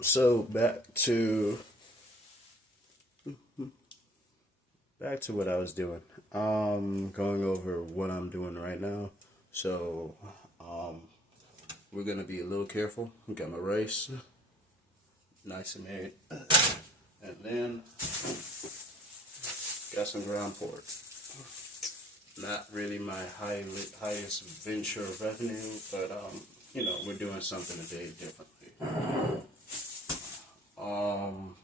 So back to what I was doing. Going over what I'm doing right now. So, um, we're gonna be a little careful. We got my rice, nice and made, and then got some ground pork. Not really my highest venture of revenue, but we're doing something today differently. Um,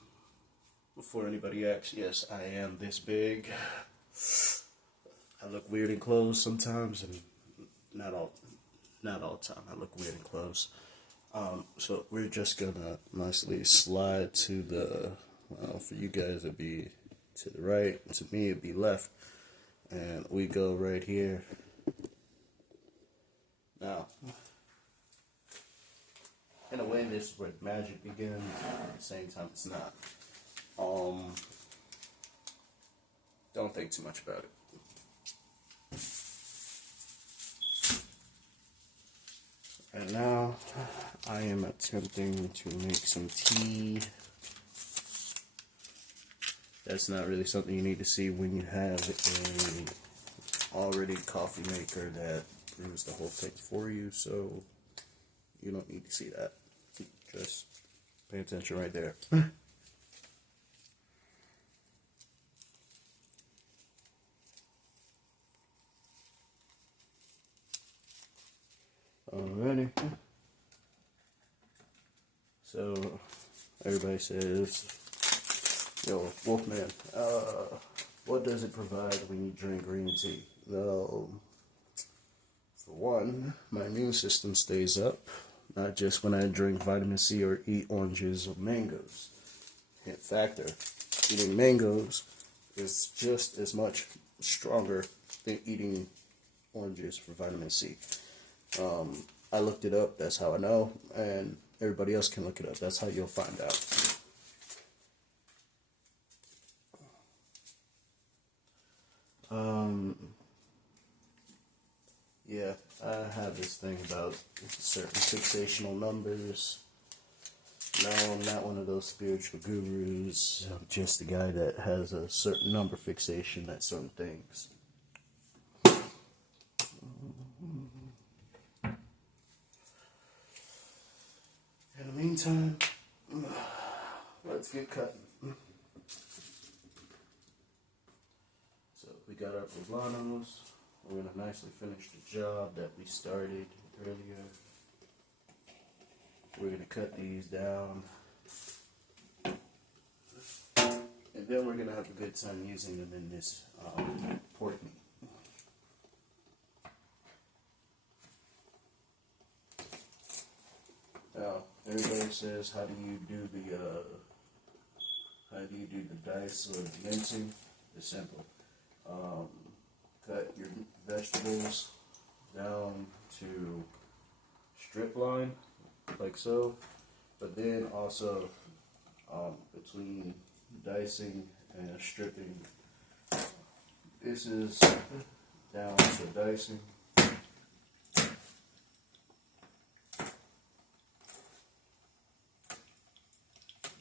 Before anybody asks, yes, I am this big. I look weird in clothes sometimes, and not all, not all the time. I look weird in clothes. So we're just gonna nicely slide to the. For you guys, it'd be to the right. To me, it'd be left, and we go right here. Now, in a way, this is where magic begins. At the same time, it's not. Um, don't think too much about it. And now I am attempting to make some tea. That's not really something you need to see when you have a already coffee maker that brews the whole thing for you, so you don't need to see that. Just pay attention right there. Alrighty. So everybody says, "Yo, Wolfman, what does it provide when you drink green tea?" Well, for one, my immune system stays up, not just when I drink vitamin C or eat oranges or mangoes. Hint factor, eating mangoes is just as much stronger than eating oranges for vitamin C. I looked it up, that's how I know, and everybody else can look it up, that's how you'll find out. Um, yeah, I have this thing about certain fixational numbers. No, I'm not one of those spiritual gurus. I'm just a guy that has a certain number fixation at certain things. In the meantime, let's get cutting. So we got our poblanos. We're gonna nicely finish the job that we started earlier. We're gonna cut these down. And then we're gonna have a good time using them in this pork meat. Now, everybody says, how do you do the dice or the mincing? It's simple. Cut your vegetables down to strip line, like so. But then also, between dicing and stripping, this is down to dicing.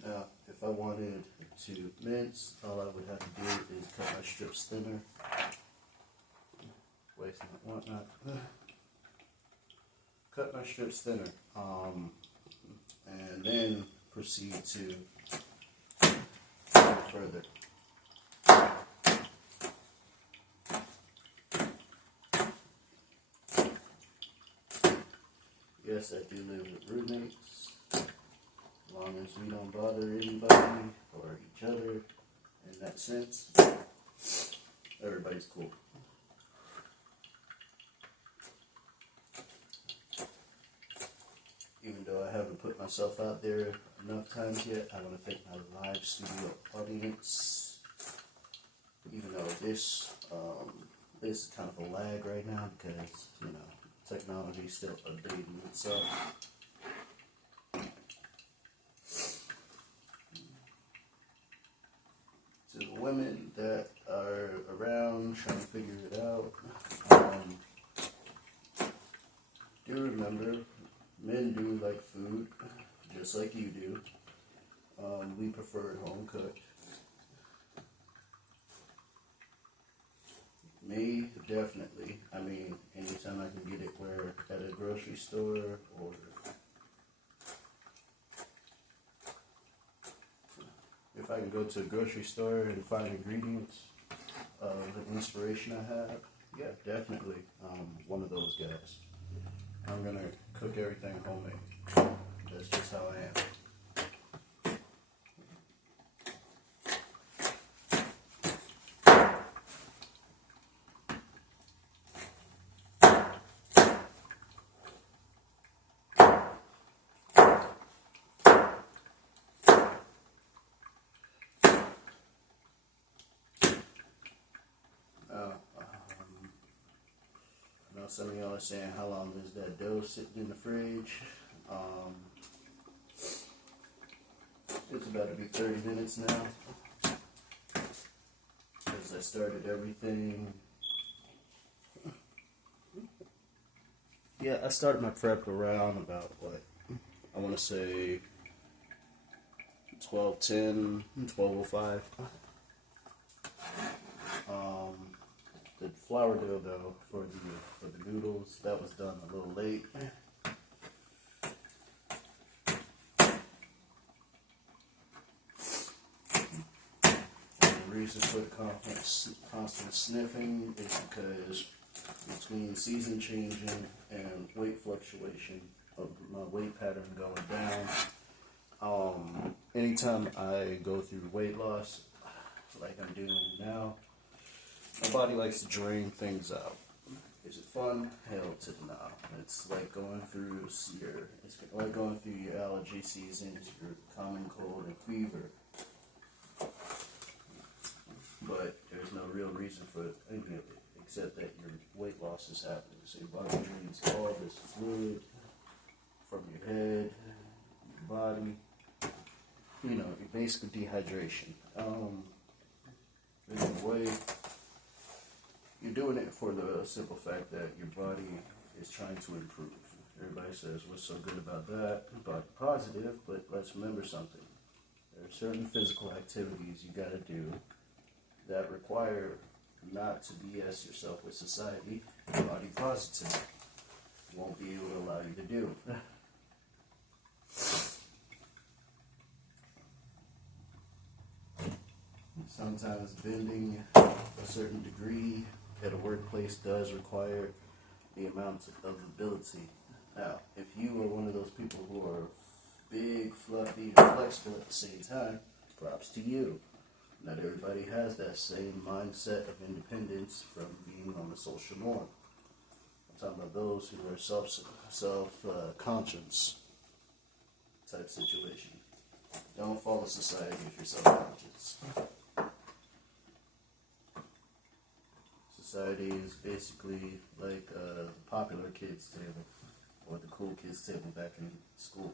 Now, if I wanted to mince, all I would have to do is cut my strips thinner. Waste not, whatnot. Cut my strips thinner, and then proceed to further. Yes, I do live with roommates. As long as we don't bother anybody or each other in that sense, everybody's cool. Even though I haven't put myself out there enough times yet, I want to thank my live studio audience. Even though this is kind of a lag right now because, technology is still updating itself. To the women that are around trying to figure it out, do remember, men do like food, just like you do. We prefer home cooked. Me, definitely. I mean, anytime I can get it where at a grocery store or if I can go to a grocery store and find ingredients of the inspiration I have, yeah, definitely one of those guys. I'm gonna cook everything homemade. That's just how I am. I know some of y'all are saying, how long is that dough sitting in the fridge? It's about to be 30 minutes now. Because I started everything. Yeah, I started my prep around about what? I want to say 12:10, 12:05. The flour dough though for the noodles, that was done a little late. The reason for the constant sniffing is because between season changing and weight fluctuation of my weight pattern going down, anytime I go through weight loss, like I'm doing now, my body likes to drain things out. Is it fun? Hell to the no. It's like going through your allergy seasons, your common cold and fever. But there's no real reason for any of it except that your weight loss is happening. So your body drains all this fluid from your head, your body. You know, basically dehydration. In a way, you're doing it for the simple fact that your body is trying to improve. Everybody says, what's so good about that? Body positive, but let's remember something. There are certain physical activities you gotta do that require not to BS yourself with society. Body positive won't be able to allow you to do. Sometimes bending a certain degree at a workplace does require the amount of ability. Now, if you are one of those people who are big, fluffy, and flexible at the same time, props to you. Not everybody has that same mindset of independence from being on the social norm. I'm talking about those who are self-conscious type situation. Don't follow society if you're self-conscious. Society is basically like the popular kids table or the cool kids table back in school.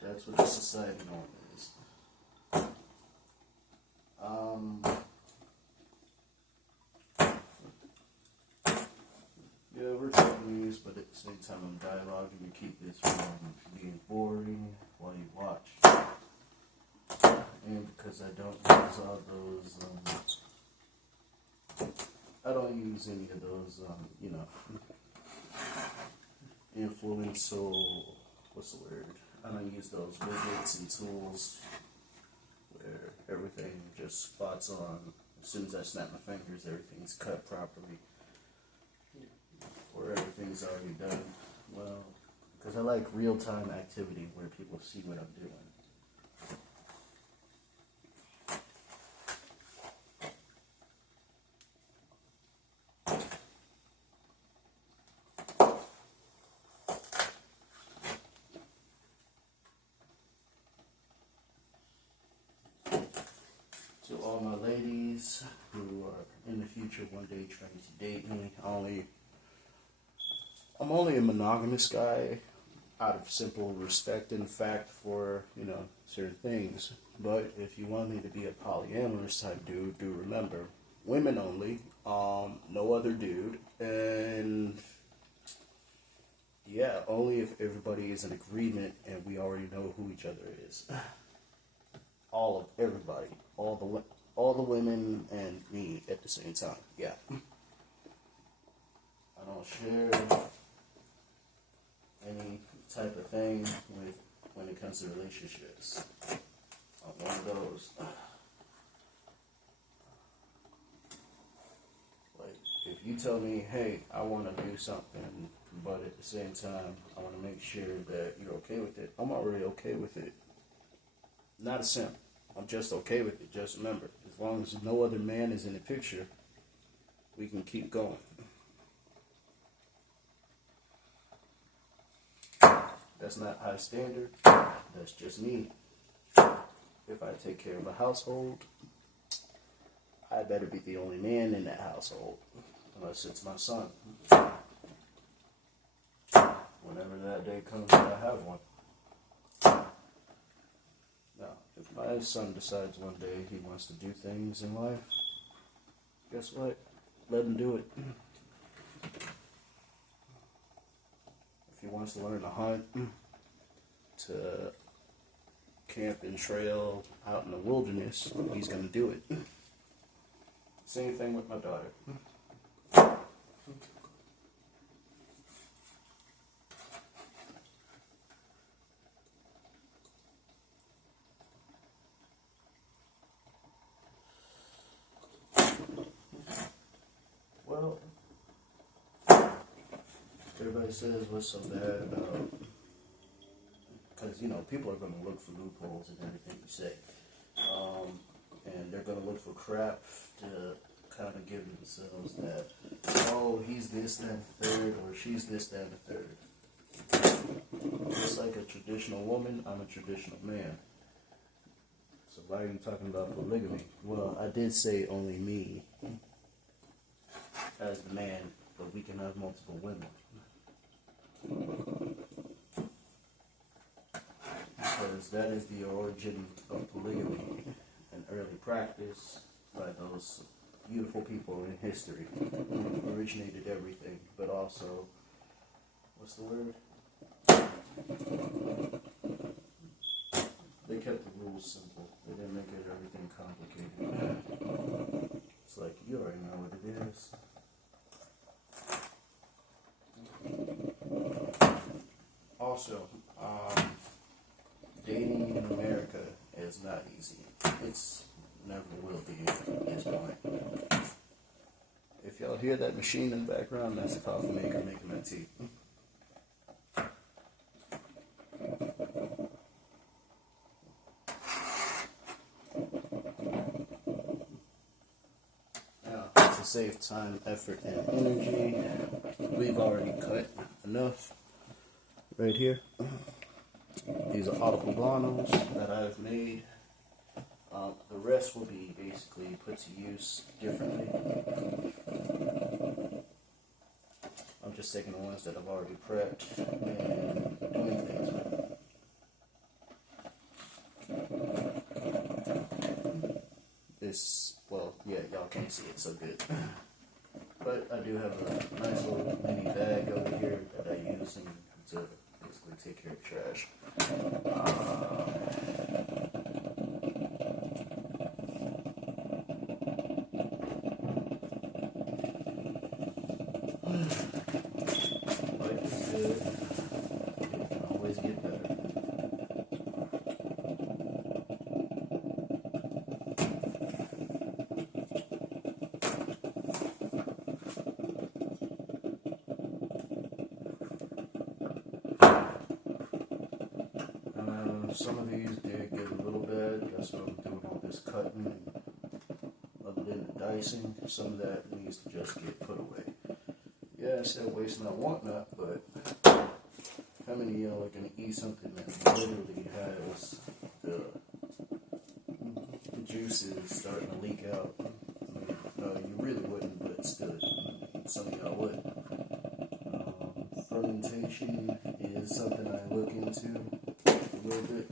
That's what the society norm is. Yeah, we're talking these, but at the same time I'm dialoguing to keep this from being boring while you watch. And because I don't use all those, I don't use any of those, influential, what's the word? I don't use those widgets and tools where everything just spots on. As soon as I snap my fingers, everything's cut properly. Or everything's already done. Well, because I like real-time activity where people see what I'm doing. To all my ladies who are in the future one day trying to date me, I'm only a monogamous guy out of simple respect and fact for, certain things. But if you want me to be a polyamorous type dude, do remember, women only, no other dude, and Yeah, only if everybody is in agreement and we already know who each other is. All of everybody, all the women and me at the same time. Yeah, I don't share any type of thing with when it comes to relationships. I'm one of those. Like, if you tell me, hey, I want to do something, but at the same time, I want to make sure that you're okay with it, I'm already okay with it. Not a simp. I'm just okay with it. Just remember, as long as no other man is in the picture, we can keep going. That's not high standard. That's just me. If I take care of a household, I better be the only man in that household, unless it's my son. Whenever that day comes that I have one. Now, if my son decides one day he wants to do things in life, guess what? Let him do it. If he wants to learn to hunt, to camp and trail out in the wilderness, he's going to do it. Same thing with my daughter. Well, everybody says what's so bad about, because people are going to look for loopholes in everything you say, and they're going to look for crap to kind of give themselves that, oh, he's this, that, and the third, or she's this, that, and the third. Just like a traditional woman, I'm a traditional man. So why are you talking about polygamy? Well, I did say only me as the man, but we can have multiple women. Because that is the origin of polygamy, an early practice by those beautiful people in history who originated everything, but also, what's the word? They kept the rules simple. They didn't make everything complicated. It's like, you already know what it is. Also, dating in America is not easy. It's never will be at this point. If y'all hear that machine in the background, that's a coffee maker making that tea. Now, to save time, effort, and energy, we've already cut enough right here. These are auto cublanos that I've made. The rest will be basically put to use differently. I'm just taking the ones that I've already prepped and doing things with. This, well, yeah, y'all can't see it so good. But I do have a nice little mini bag over here that I use to basically take care of trash. Life is good. It can always get better. Some of these did get a little bad. That's why I'm doing all this cutting and other than the dicing. Some of that needs to just get put away. Yeah, I said waste not, want not, but how many of y'all are going to eat something that literally has the juices starting to leak out? I mean, you really wouldn't, but still, some of y'all would. Fermentation is something I look into a little bit.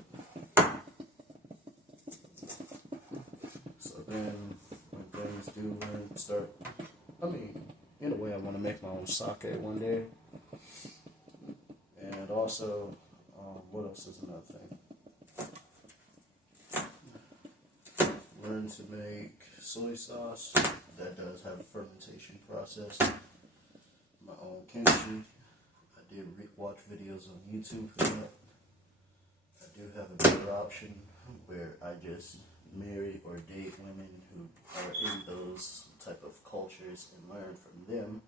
So then, when things do start, I mean, in a way, I want to make my own sake one day. also, what else is another thing? Learn to make soy sauce. That does have a fermentation process. My own kimchi. I did watch videos on YouTube for that. I do have a better option where I just marry or date women who are in those type of cultures and learn from them.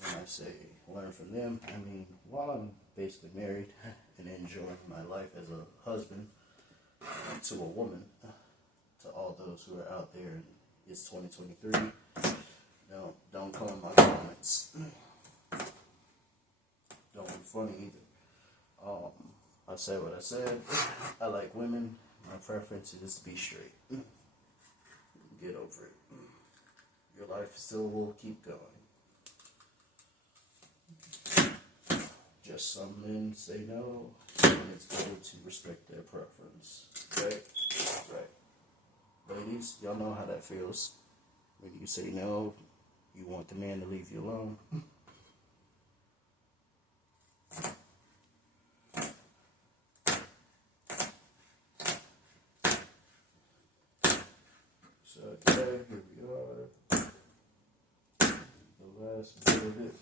When I say learn from them, I mean while I'm basically married and enjoying my life as a husband to a woman, to all those who are out there, and it's 2023. Don't come in my comments. Don't be funny either. I said what I said. I like women. My preference is to be straight. Get over it. Your life still will keep going. Just some men say no, and it's better to respect their preference. Right? Right. Ladies, y'all know how that feels. When you say no, you want the man to leave you alone. So, yeah, here we are. The last bit of it.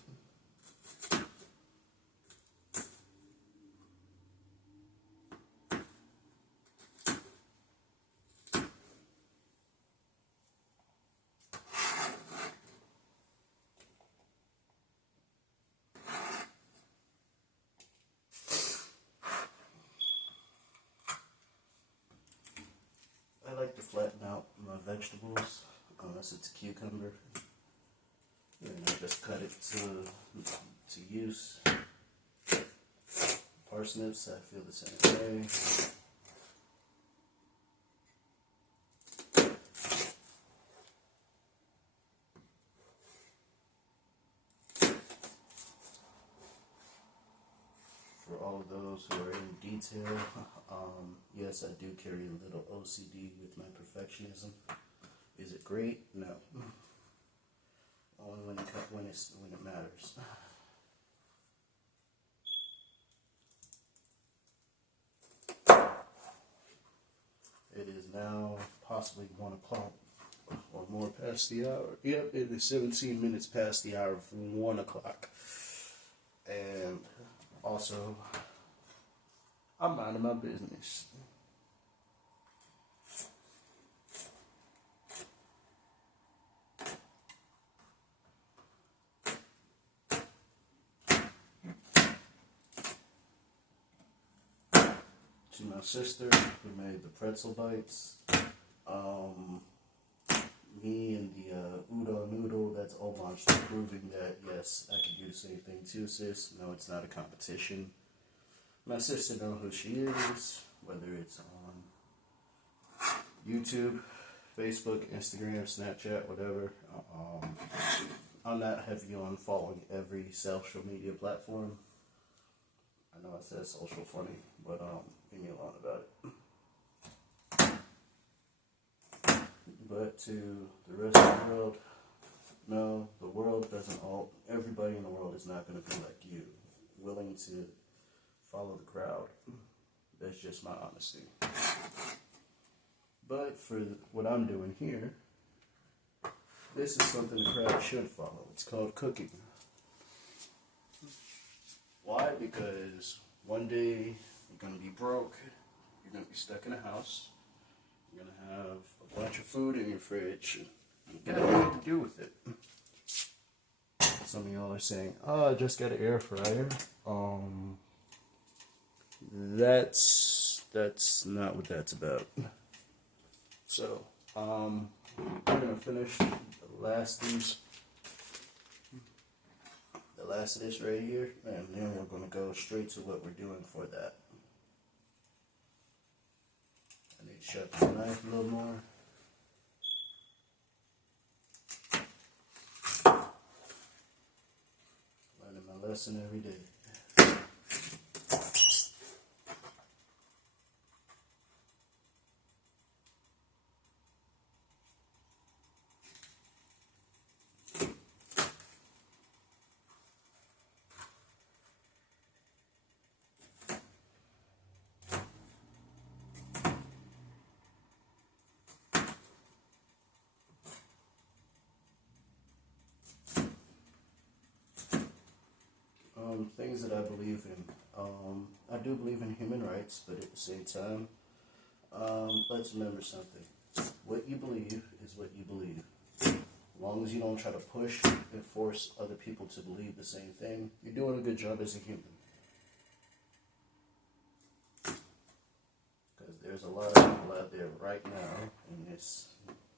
I like to flatten out my vegetables, unless it's a cucumber. And I just cut it to use. Parsnips, I feel the same way. For all of those who are in detail, yes, I do carry a little OCD with my perfectionism. Is it great? No. Only when it matters. It is now possibly 1 o'clock or more past the hour. Yep, it is 17 minutes past the hour of 1 o'clock. And also, I'm minding my business. To my sister who made the pretzel bites. Me and the udon noodle, that's homage to proving that yes, I can do the same thing too, sis. No, it's not a competition. My sister knows who she is, whether it's on YouTube, Facebook, Instagram, Snapchat, whatever. I'm not heavy on following every social media platform. I know I said social funny, but leave me alone about it. But to the rest of the world, no, the world doesn't all, everybody in the world is not going to be like you, willing to follow the crowd. That's just my honesty. But for what I'm doing here, this is something the crowd should follow. It's called cooking. Why? Because one day you're going to be broke, you're going to be stuck in a house, you're going to have a bunch of food in your fridge, and you got nothing to do with it. Some of y'all are saying, oh, I just got an air fryer. That's not what that's about. So, we're going to finish the last of this right here, and then we're going to go straight to what we're doing for that. I need to sharpen the knife a little more. Learning my lesson every day. things that I believe in. I do believe in human rights, but at the same time, let's remember something. What you believe is what you believe. As long as you don't try to push and force other people to believe the same thing, you're doing a good job as a human. Because there's a lot of people out there right now in this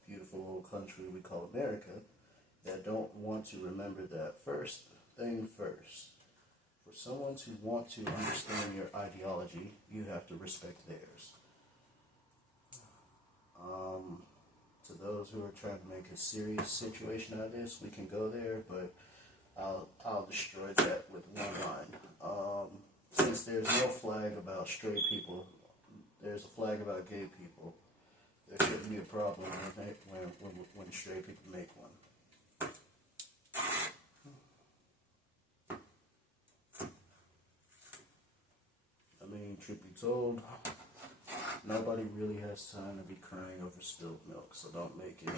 beautiful little country we call America that don't want to remember that first thing first. For someone to want to understand your ideology, you have to respect theirs. To those who are trying to make a serious situation out of this, we can go there, but I'll destroy that with one line. Since there's no flag about straight people, there's a flag about gay people. There shouldn't be a problem when straight people make one. I mean, truth be told, nobody really has time to be crying over spilled milk, so don't make it.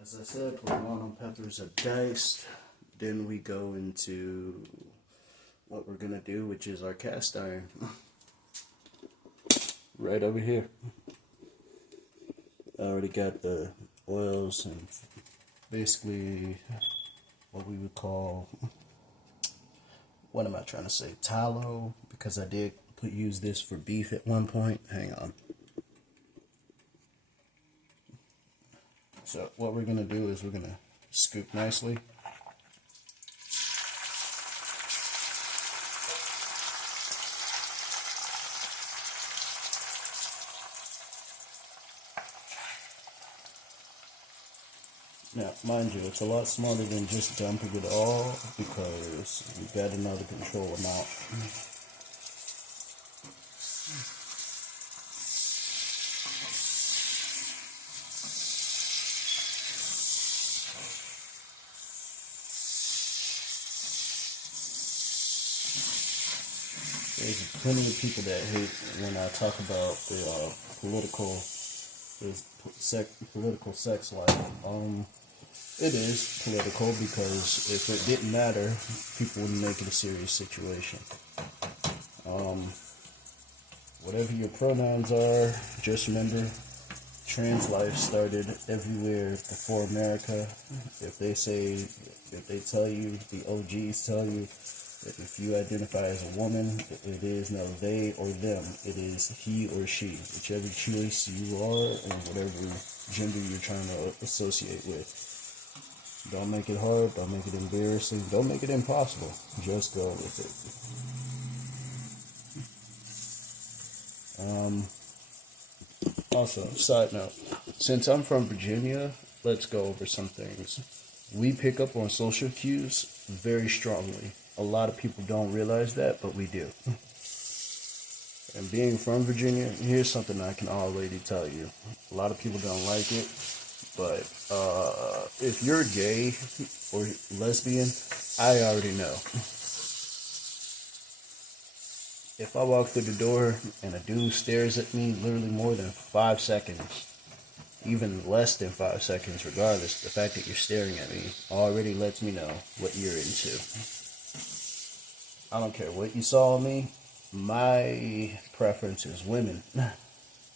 As I said, lemon peppers are diced. Then we go into what we're going to do, which is our cast iron. Right over here. I already got the oils and basically what we would call, what am I trying to say, tallow, because I did use this for beef at one point. Hang on. So what we're going to do is we're going to scoop nicely. Now, mind you, it's a lot smarter than just dumping it all because you've got another control amount. There's plenty of people that hate when I talk about the political sex life. It is political because if it didn't matter, people wouldn't make it a serious situation. Whatever your pronouns are, just remember, trans life started everywhere before America. If they tell you, the OGs tell you, that if you identify as a woman, it is no they or them. It is he or she, whichever choice you are and whatever gender you're trying to associate with. Don't make it hard. Don't make it embarrassing. Don't make it impossible. Just go with it. Also, side note, since I'm from Virginia, let's go over some things. We pick up on social cues very strongly. A lot of people don't realize that, but we do. And being from Virginia, here's something I can already tell you. A lot of people don't like it, but if you're gay or lesbian, I already know. If I walk through the door and a dude stares at me literally more than 5 seconds, even less than 5 seconds regardless, the fact that you're staring at me already lets me know what you're into. I don't care what you saw in me, my preference is women.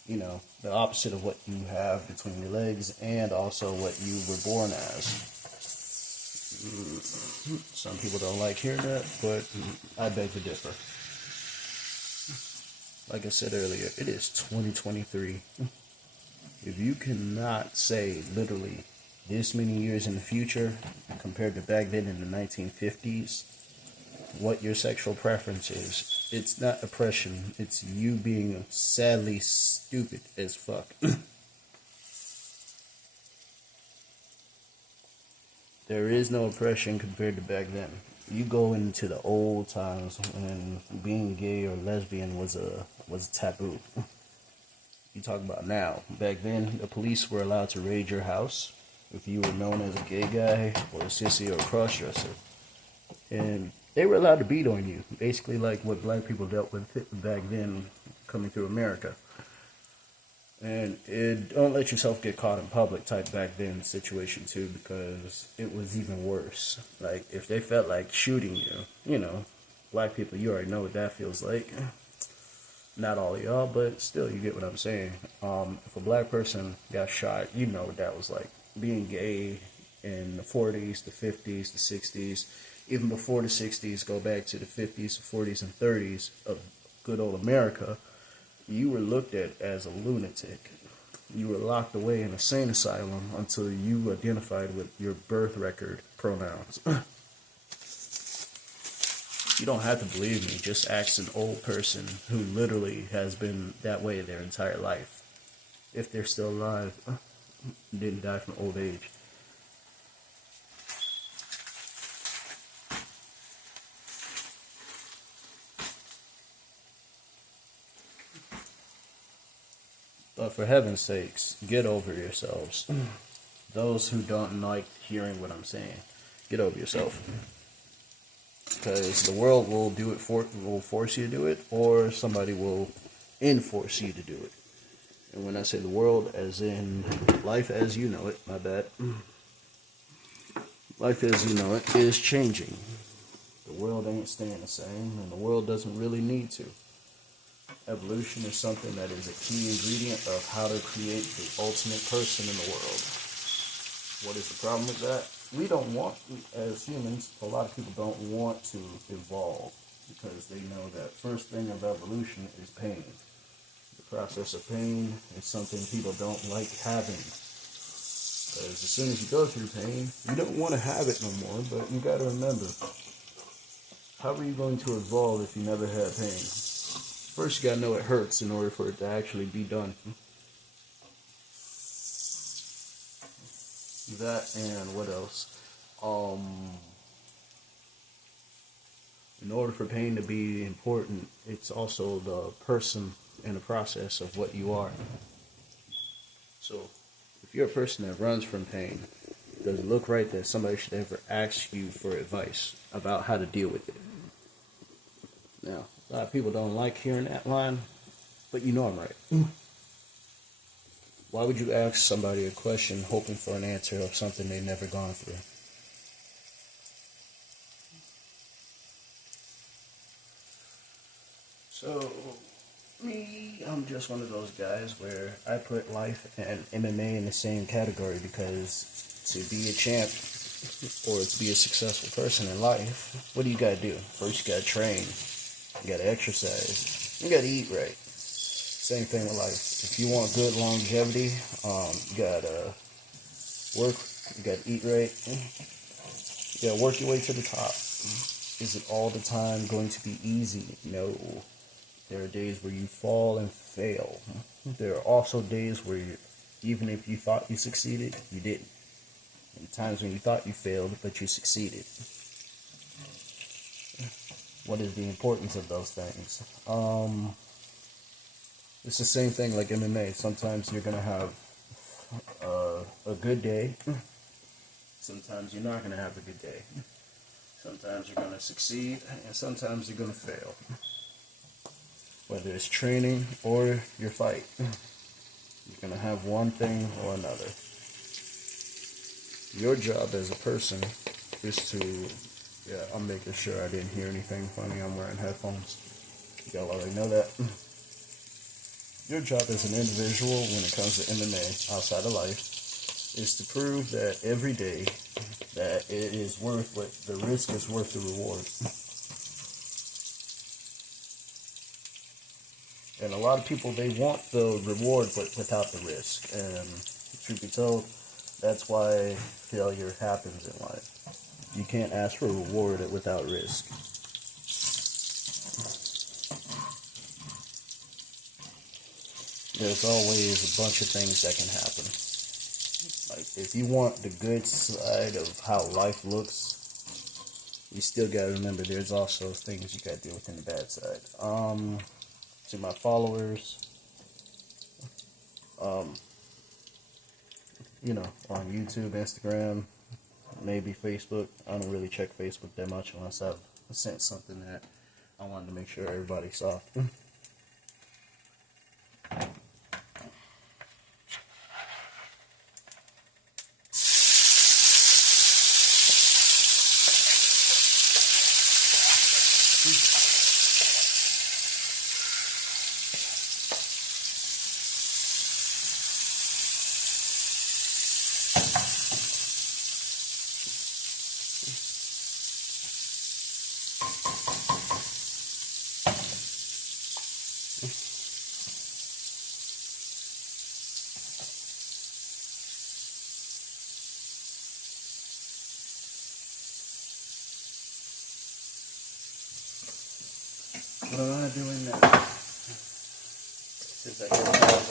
You know, the opposite of what you have between your legs and also what you were born as. Some people don't like hearing that, but I beg to differ. Like I said earlier, it is 2023. If you cannot say literally this many years in the future compared to back then in the 1950s, what your sexual preference is, it's not oppression, it's you being sadly stupid as fuck. There is no oppression compared to back then. You go into the old times when being gay or lesbian was a taboo. You talk about now. Back then, the police were allowed to raid your house if you were known as a gay guy or a sissy or a crossdresser. And they were allowed to beat on you, basically like what black people dealt with back then coming through America. And it don't let yourself get caught in public type back then situation too, because it was even worse. Like if they felt like shooting you, black people, you already know what that feels like. Not all of y'all, but still, you get what I'm saying. If a black person got shot, you know what that was like. Being gay in the 40s, the 50s, the 60s, even before the 60s, go back to the 50s, 40s, and 30s of good old America, you were looked at as a lunatic. You were locked away in a sane asylum until you identified with your birth record pronouns. You don't have to believe me. Just ask an old person who literally has been that way their entire life. If they're still alive, didn't die from old age. But for heaven's sakes, get over yourselves. Those who don't like hearing what I'm saying, get over yourself. Because the world will will force you to do it, or somebody will enforce you to do it. And when I say the world, as in life as you know it, my bad. Life as you know it is changing. The world ain't staying the same, and the world doesn't really need to. Evolution is something that is a key ingredient of how to create the ultimate person in the world. What is the problem with that? We don't want, as humans, a lot of people don't want to evolve because they know that first thing of evolution is pain. The process of pain is something people don't like having. Because as soon as you go through pain, you don't want to have it no more, but you got to remember, how are you going to evolve if you never had pain? First, you got to know it hurts in order for it to actually be done. That and what else? In order for pain to be important, it's also the person and the process of what you are. So, if you're a person that runs from pain, does it look right that somebody should ever ask you for advice about how to deal with it? Now, a lot of people don't like hearing that line, but you know I'm right. Why would you ask somebody a question hoping for an answer of something they've never gone through? So, me, I'm just one of those guys where I put life and MMA in the same category because to be a champ or to be a successful person in life, what do you gotta do? First, you gotta train, you gotta exercise, you gotta eat right. Same thing with life. If you want good longevity, you gotta work, you gotta eat right, you gotta work your way to the top. Is it all the time going to be easy? No. There are days where you fall and fail. There are also days where even if you thought you succeeded, you didn't. And times when you thought you failed, but you succeeded. What is the importance of those things? It's the same thing like MMA. Sometimes you're going to have a good day. Sometimes you're not going to have a good day. Sometimes you're going to succeed, and sometimes you're going to fail. Whether it's training or your fight, you're going to have one thing or another. Your job as a person is to, I'm making sure I didn't hear anything funny. I'm wearing headphones. Y'all already know that. Your job as an individual when it comes to MMA outside of life is to prove that every day that it is worth what the risk is worth the reward. And a lot of people, they want the reward but without the risk. And truth be told, that's why failure happens in life. You can't ask for a reward without risk. There's always a bunch of things that can happen. Like, if you want the good side of how life looks, you still gotta remember there's also things you gotta deal with in the bad side. To my followers, on YouTube, Instagram, maybe Facebook. I don't really check Facebook that much unless I've sent something that I wanted to make sure everybody saw. What am I doing now? Since I didn't have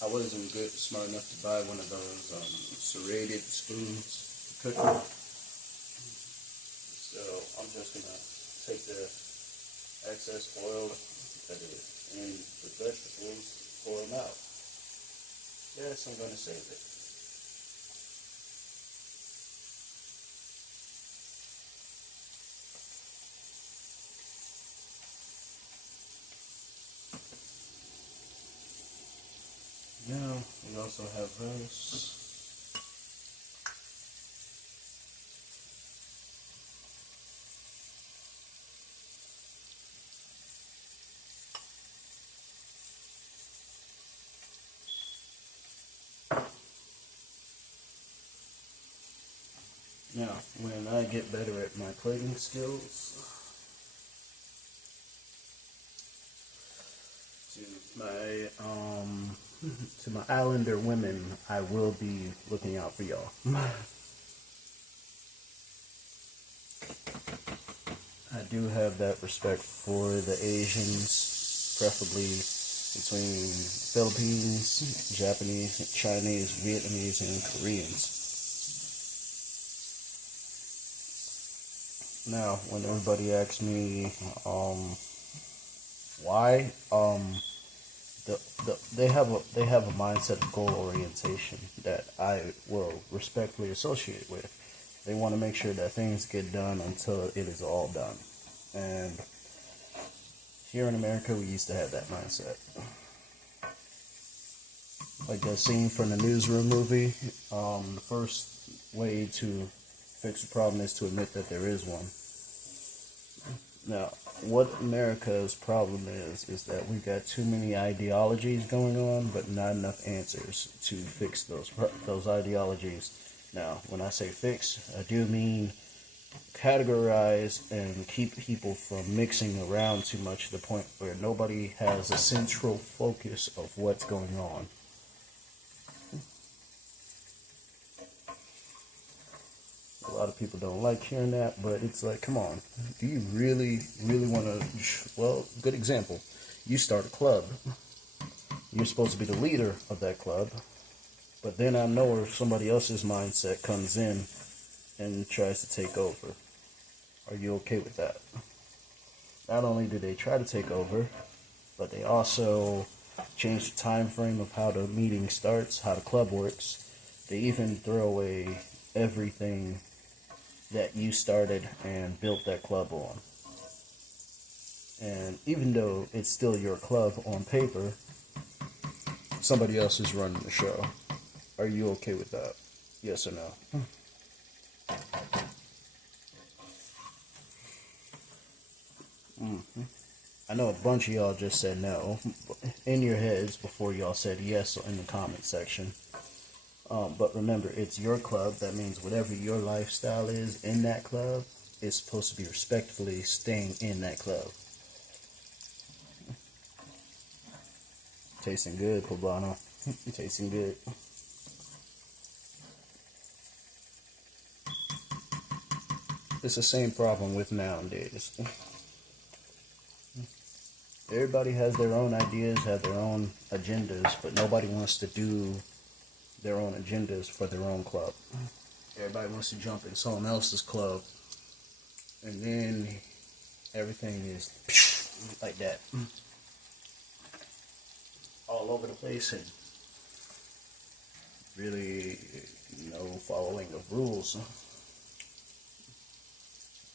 I wasn't smart enough to buy one of those serrated spoons to cook with. So I'm just gonna take the excess oil that is in the vegetables, pour them out. Yes, I'm gonna save it. Now we also have those. Now, when I get better at my plating skills, to my Islander women, I will be looking out for y'all. I do have that respect for the Asians, preferably between Philippines, Japanese, Chinese, Vietnamese, and Koreans. Now, when everybody asks me why, they have a mindset of goal orientation that I will respectfully associate with. They want to make sure that things get done until it is all done. And here in America, we used to have that mindset. Like that scene from the Newsroom movie, the first way to fix the problem is to admit that there is one. Now, what America's problem is that we've got too many ideologies going on, but not enough answers to fix those ideologies. Now, when I say fix, I do mean categorize and keep people from mixing around too much to the point where nobody has a central focus of what's going on. A lot of people don't like hearing that, but it's like, come on. Do you really want to... Well, good example. You start a club. You're supposed to be the leader of that club. But then I know if somebody else's mindset comes in and tries to take over. Are you okay with that? Not only do they try to take over, but they also change the time frame of how the meeting starts, how the club works. They even throw away everything that you started and built that club on. And even though it's still your club on paper, somebody else is running the show. Are you okay with that? Yes or no? I know a bunch of y'all just said no in your heads before y'all said yes in the comment section. But remember, it's your club. That means whatever your lifestyle is in that club is supposed to be respectfully staying in that club. Tasting good, Poblano. Tasting good. It's the same problem with nowadays. Everybody has their own ideas, have their own agendas, but nobody wants to do their own agendas for their own club. Everybody wants to jump in someone else's club, and then everything is like that, all over the place, and really no following of rules.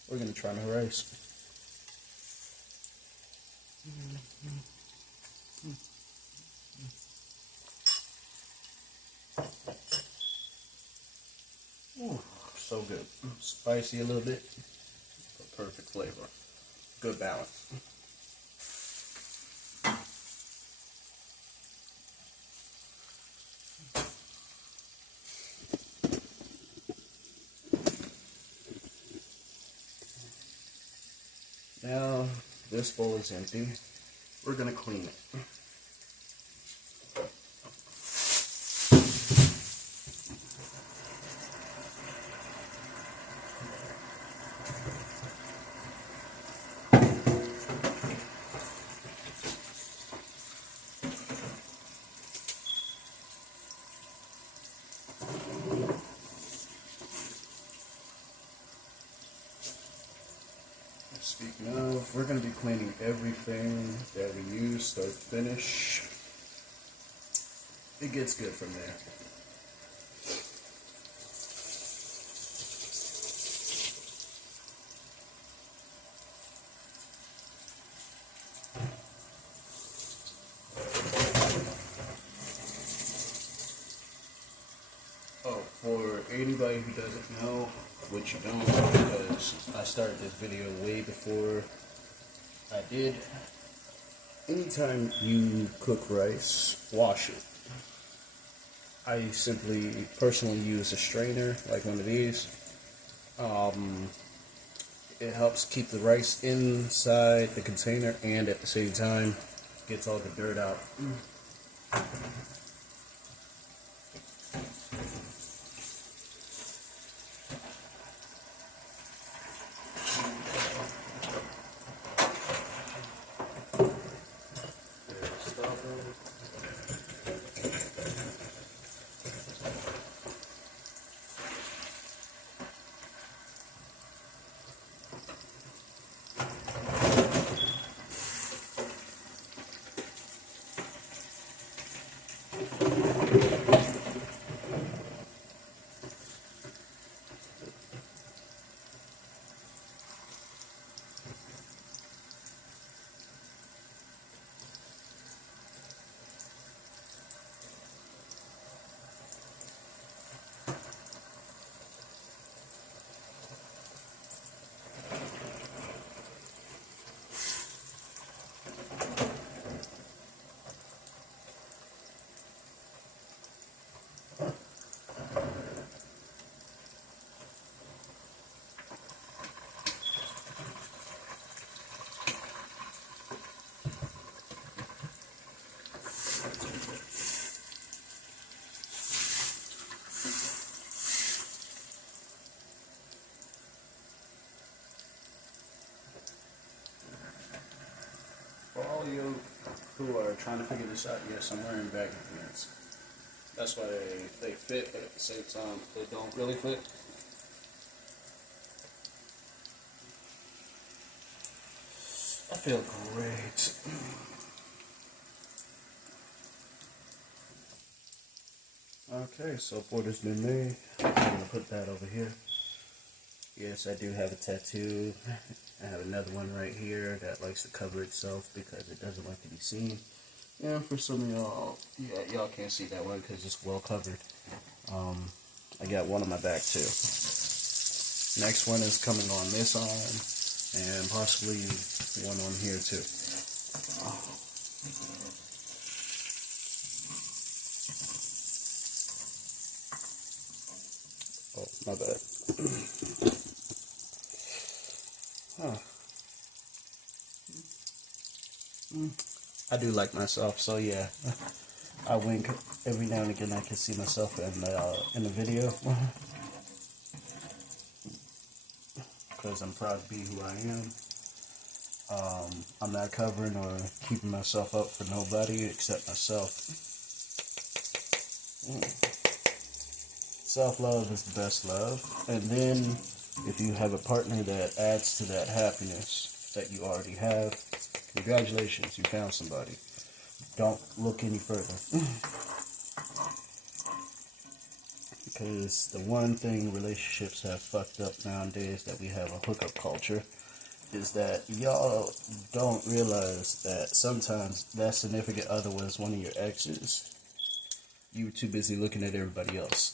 We're gonna try no rice. Ooh, so good. Spicy a little bit, but perfect flavor. good balance. Now this bowl is empty. We're gonna clean it. Speaking of, we're going to be cleaning everything that we use, start to finish. It gets good from there. Oh, for anybody who doesn't know, which you don't, because I started this video way before I did. Anytime you cook rice, wash it. I simply personally use a strainer, like one of these. It helps keep the rice inside the container and at the same time gets all the dirt out. For all you who are trying to figure this out, yes, I'm wearing baggy pants. That's why they fit, but at the same time, they don't really fit. I feel great. Okay, so order's been made. I'm gonna put that over here. Yes, I do have a tattoo. I have another one right here that likes to cover itself because it doesn't like to be seen. And for some of y'all, yeah, y'all can't see that one because it's well covered. I got one on my back too. Next one is coming on this arm, and possibly one on here too. Oh, my bad. Huh. I do like myself, so yeah. I wink every now and again. I can see myself in the video because I'm proud to be who I am. I'm not covering or keeping myself up for nobody except myself. Self-love is the best love. And then if you have a partner that adds to that happiness that you already have, congratulations, you found somebody. Don't look any further. Because the one thing relationships have fucked up nowadays, that we have a hookup culture, is that y'all don't realize that sometimes that significant other was one of your exes. You were too busy looking at everybody else.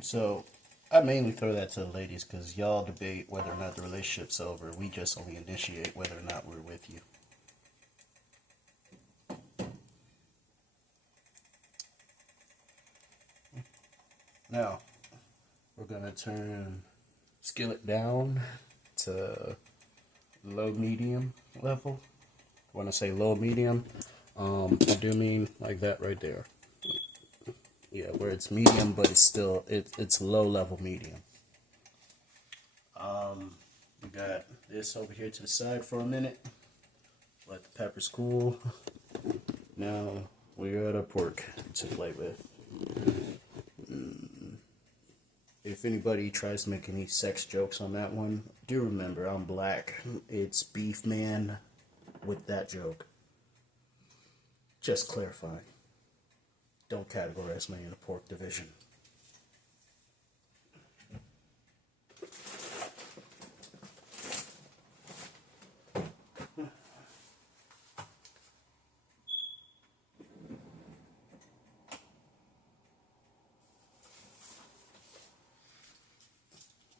So I mainly throw that to the ladies because y'all debate whether or not the relationship's over. We just only initiate whether or not we're with you. Now, we're going to scale it down to low medium level. When I say low medium, I do mean like that right there. Yeah, where it's medium, but it's still, it's low level medium. We got this over here to the side for a minute. Let the peppers cool. Now we're at our pork to play with. If anybody tries to make any sex jokes on that one, do remember I'm black. It's beef man with that joke. Just clarifying. Don't categorize me in the pork division.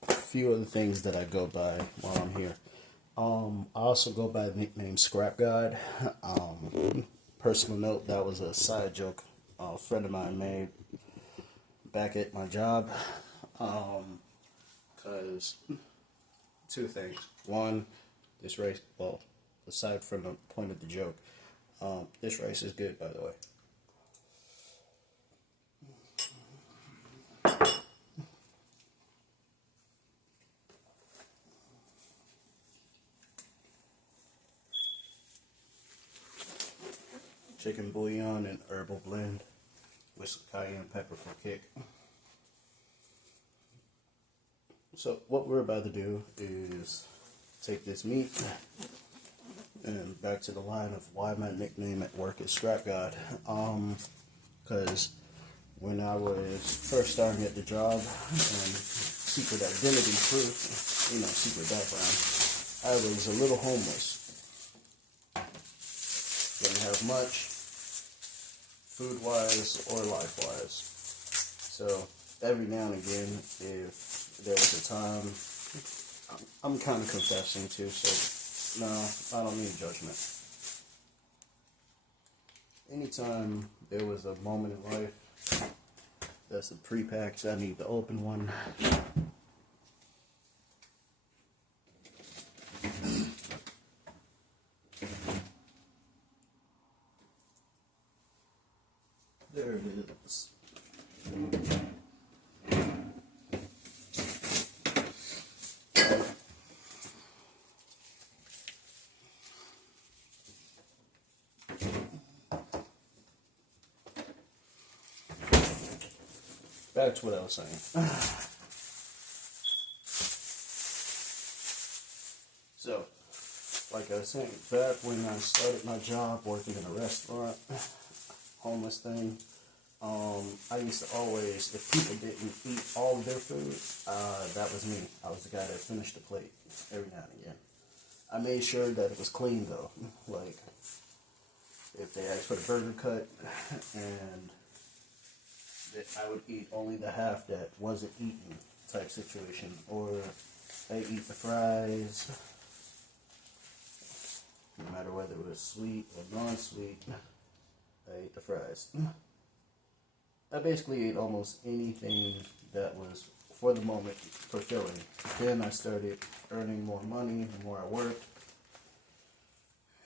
Few other things that I go by while I'm here. I also go by the nickname Scrap God. Personal note, that was a side joke a friend of mine made back at my job. Because two things. One, this rice, well, aside from the point of the joke, this rice is good, by the way. Chicken bouillon and herbal blend with some cayenne pepper for kick. So what we're about to do is take this meat and back to the line of why my nickname at work is Scrap God. Because when I was first starting at the job and secret identity proof, secret background, I was a little homeless. Didn't have much, food-wise or life-wise. So every now and again, if there was a time, I'm kind of confessing too, so no, I don't need judgment. Anytime there was a moment in life that's a pre-packed, I need to open one. There it is. Back to what I was saying. So, like I was saying, back when I started my job working in a restaurant, homeless thing, I used to always, if people didn't eat all of their food, that was me. I was the guy that finished the plate every now and again. I made sure that it was clean though. Like, if they asked for the burger cut, and I would eat only the half that wasn't eaten type situation. Or they eat the fries, no matter whether it was sweet or non-sweet, I ate the fries. I basically ate almost anything that was, for the moment, fulfilling. Then I started earning more money the more I worked.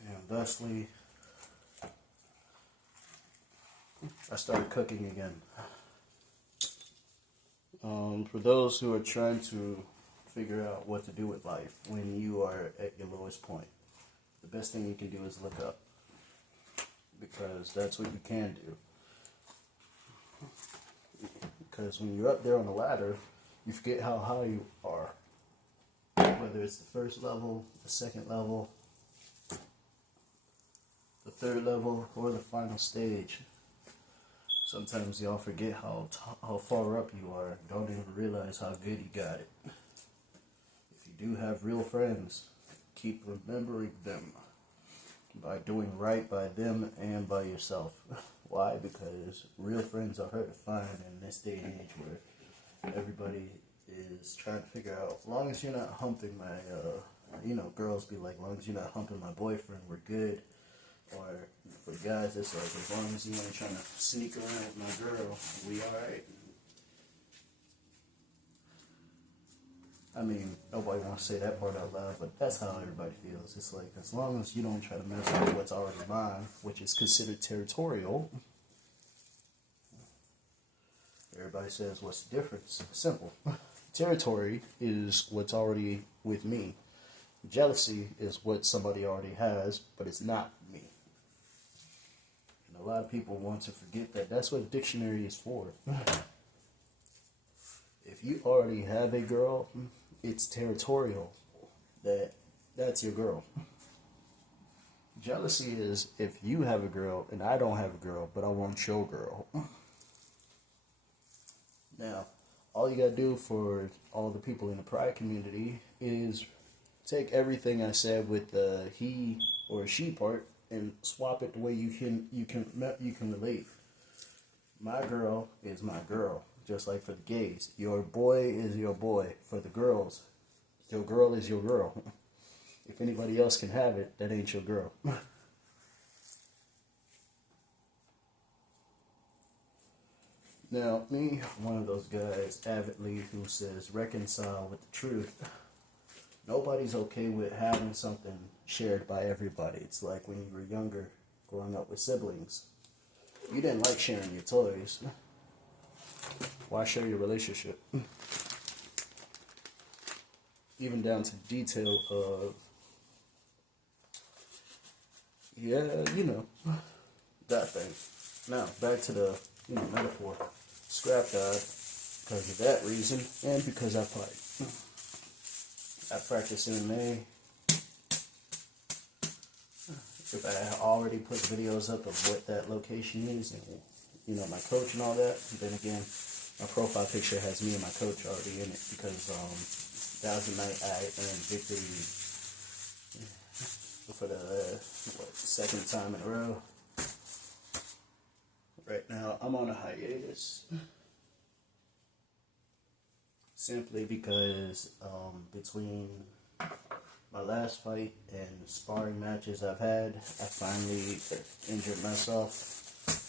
And thusly, I started cooking again. For those who are trying to figure out what to do with life when you are at your lowest point, the best thing you can do is look up. Because that's what you can do. Because when you're up there on the ladder, you forget how high you are. Whether it's the first level, the second level, the third level, or the final stage. Sometimes y'all forget how far up you are. Don't even realize how good you got it. If you do have real friends, keep remembering them by doing right by them and by yourself. Why? Because real friends are hard to find in this day and age where everybody is trying to figure out, as long as you're not humping my, girls be like, as long as you're not humping my boyfriend, we're good. Or for guys, it's like, as long as you ain't trying to sneak around with my girl, we alright. I mean, nobody wants to say that part out loud, but that's how everybody feels. It's like, as long as you don't try to mess with what's already mine, which is considered territorial, everybody says, what's the difference? Simple. Territory is what's already with me. Jealousy is what somebody already has, but it's not me. And a lot of people want to forget that that's what a dictionary is for. If you already have a girl, it's territorial. That's your girl. Jealousy is if you have a girl and I don't have a girl, but I want your girl. Now, all you gotta do for all the people in the pride community is take everything I said with the he or she part and swap it the way you can relate. My girl is my girl, just like for the gays. Your boy is your boy. For the girls, your girl is your girl. If anybody else can have it, that ain't your girl. Now, me, one of those guys, avidly, who says reconcile with the truth. Nobody's okay with having something shared by everybody. It's like when you were younger, growing up with siblings. You didn't like sharing your toys. Why share your relationship? Even down to the detail of, that thing. Now, back to the, metaphor. Scrap God because of that reason and because I fight. I practice MMA. If I already put videos up of what that location is and, my coach and all that, then again, my profile picture has me and my coach already in it because that was the night I earned victory for the second time in a row. Right now, I'm on a hiatus. Simply because between my last fight and sparring matches I've had, I finally injured myself.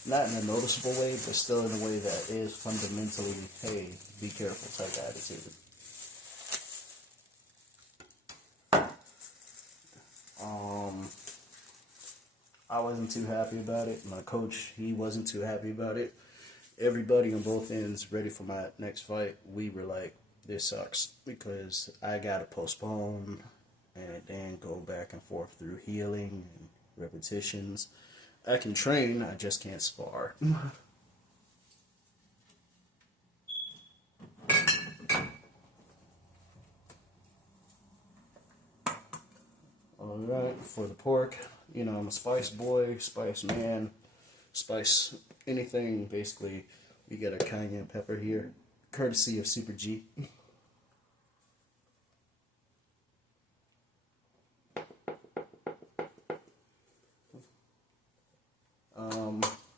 Not in a noticeable way, but still in a way that is fundamentally, hey, be careful type attitude. I wasn't too happy about it. My coach, he wasn't too happy about it. Everybody on both ends ready for my next fight. We were like, this sucks because I gotta postpone and then go back and forth through healing and repetitions. I can train, I just can't spar. Alright, for the pork, I'm a spice boy, spice man, spice anything basically. We got a cayenne pepper here, courtesy of Super G.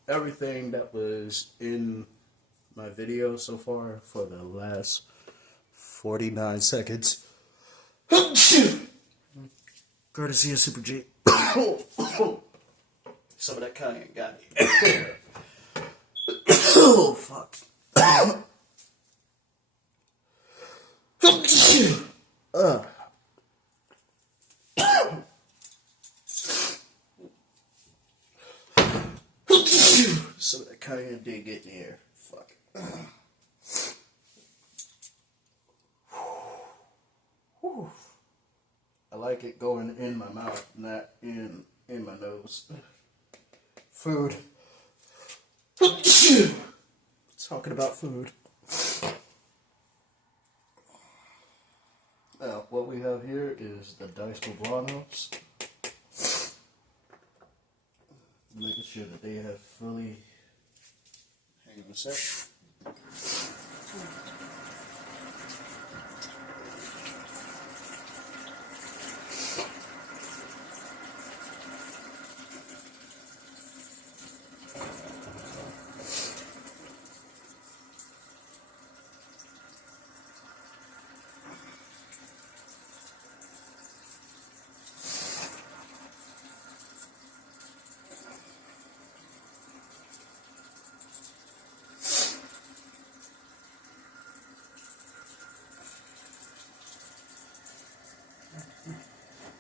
Everything that was in my video so far for the last 49 seconds, courtesy of Super G. Some of that cayenne got me. Oh, fuck. Some of that cayenne did get in the air. Fuck. I like it going in my mouth, not in my nose. Food. Talking about food. Now, what we have here is the diced poblanos. Making sure that they have fully. Hang on a sec.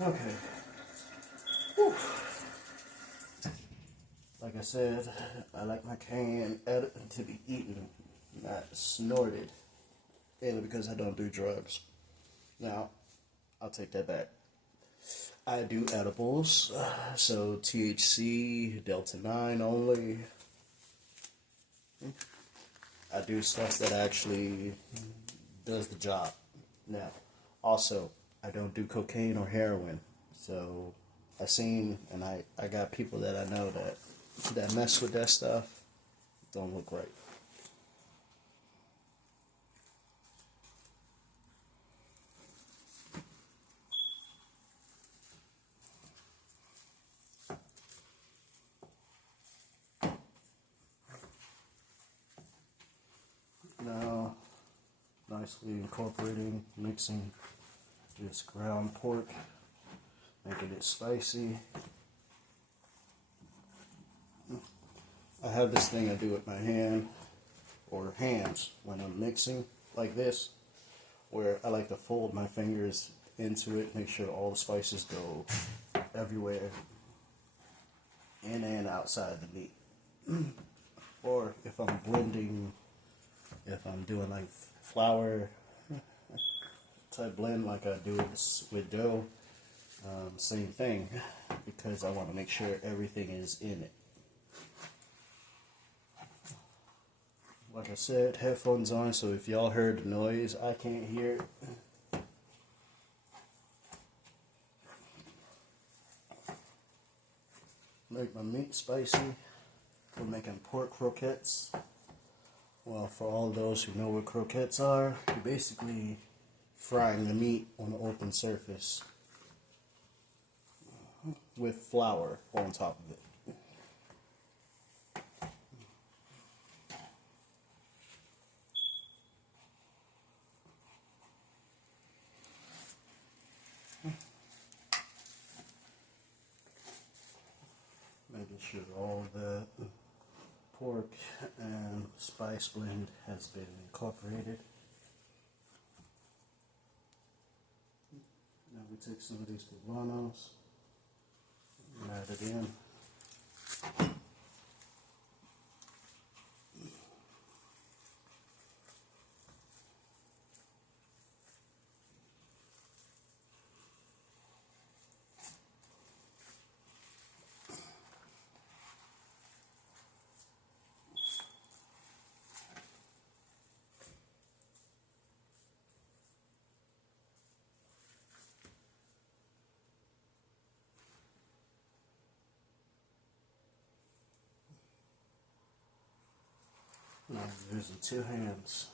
Okay. Whew. Like I said, I like my cane to be eaten, not snorted. Mainly because I don't do drugs. Now, I'll take that back. I do edibles, so THC, Delta 9 only. I do stuff that actually does the job. Now, also, I don't do cocaine or heroin. So, I seen, and I got people that I know that mess with that stuff, don't look right. Now, nicely incorporating, mixing this ground pork, making it spicy. I have this thing I do with my hand or hands when I'm mixing like this, where I like to fold my fingers into it, make sure all the spices go everywhere, in and outside the meat. Or if I'm blending, if I'm doing like flour type blend like I do with dough, same thing, because I want to make sure everything is in it. Like I said, headphones on, so if y'all heard the noise, I can't hear it. Make my meat spicy. We're making pork croquettes. Well, for all those who know what croquettes are, you're basically frying the meat on an open surface with flour on top of it. Making sure all the pork and spice blend has been incorporated. Now we take some of these poblanos and add it in. Now I'm using 2 hands.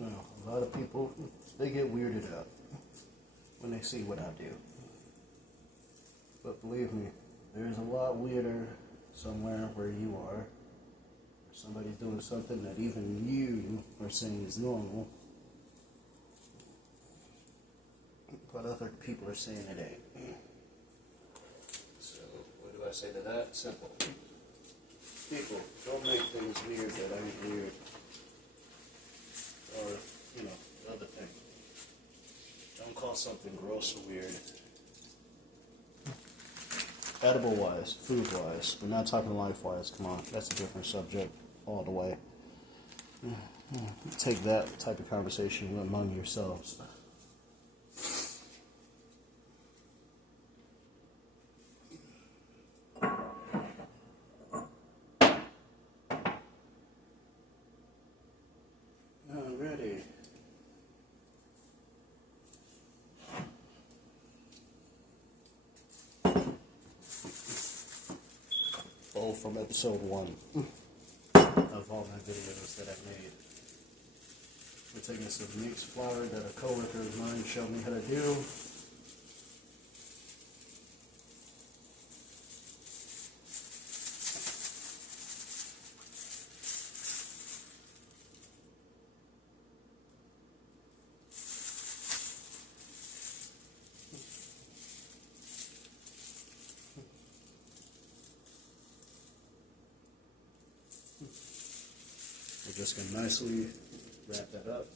Now, a lot of people, they get weirded out when they see what I do. But believe me, there's a lot weirder somewhere where you are. Somebody's doing something that even you are saying is normal, but other people are saying it ain't. So, what do I say to that? Simple. People, don't make things weird that ain't weird. Or, the other thing. Don't call something gross or weird. Edible wise, food wise. We're not talking life wise. Come on, that's a different subject all the way. Take that type of conversation among yourselves. Alrighty. bowl from episode 1 of all my videos that I made. We're taking some mixed flour that a coworker of mine showed me how to do. We're just going to nicely wrap that up.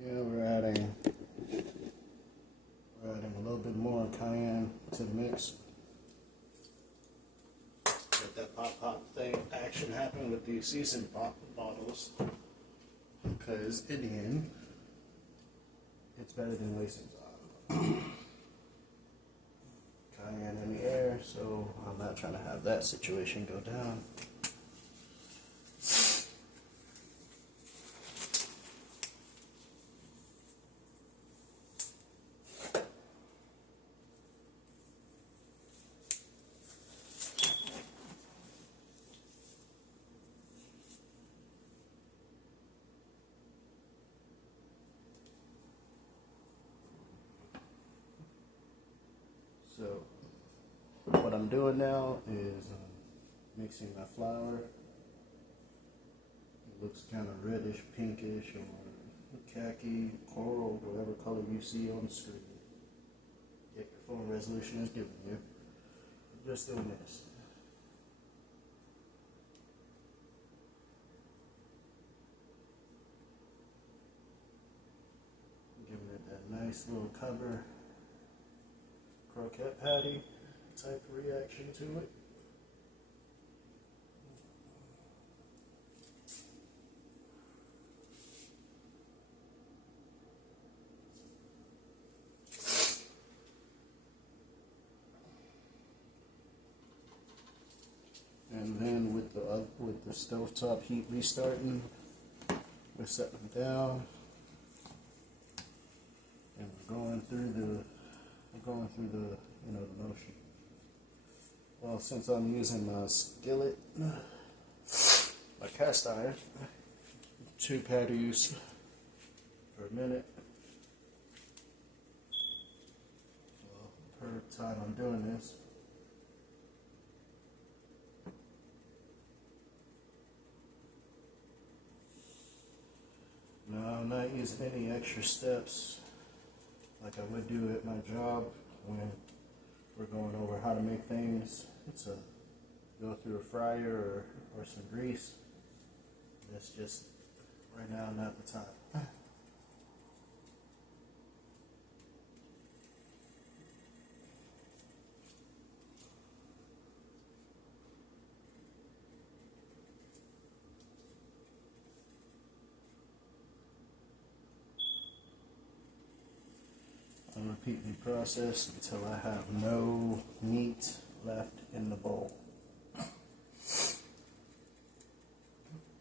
Yeah, we're adding a little bit more cayenne to the mix. Let that pop thing action happen with the seasoned pop bottles. Because in the end, it's better than wasting time. Cayenne in the air, so I'm not trying to have that situation go down. So what I'm doing now is mixing my flour. It looks kind of reddish, pinkish, or khaki, coral, whatever color you see on the screen. Your phone resolution is giving you. I'm just doing this. Giving it that nice little cover. Croquette patty type reaction to it. And then with the stovetop heat restarting, we're setting them down, and we're going through the the motion. Well, since I'm using my skillet, my cast iron, 2 patties per minute. Well, per time I'm doing this. No, I'm not using any extra steps like I would do at my job when we're going over how to make things. It's a go through a fryer or some grease. That's just right now not the time. I'll repeat the process until I have no meat left in the bowl.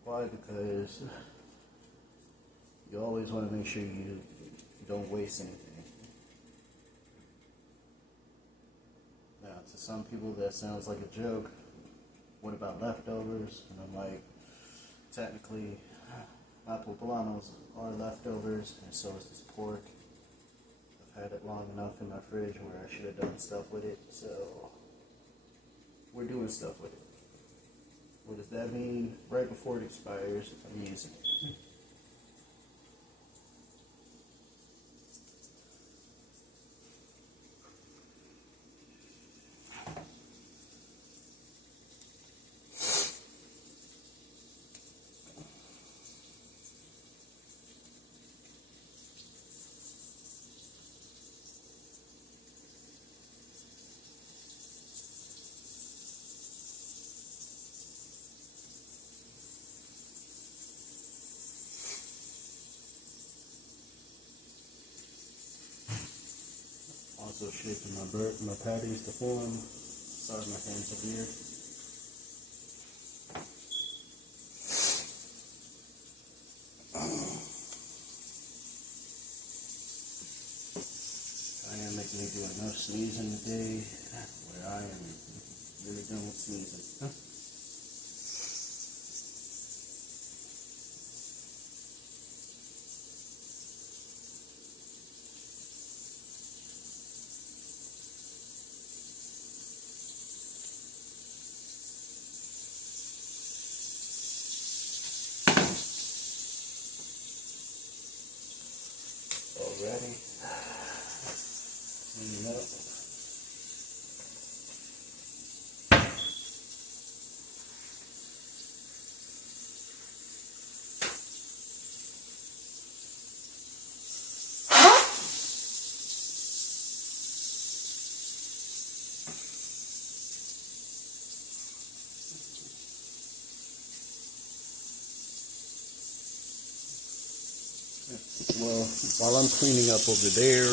Why? Because you always want to make sure you don't waste anything. Now, to some people that sounds like a joke. What about leftovers? And I'm like, technically, my poblanos are leftovers, and so is this pork. I've had it long enough in my fridge where I should have done stuff with it, so we're doing stuff with it. What does that mean? Right before it expires, I'm using it. Also shaping my patties to form. Sorry, my hands are weird. I am making me do enough sneezing today where I am really done with sneezing. Alrighty. Clean it up. Well, while I'm cleaning up over there,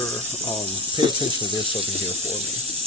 pay attention to this over here for me.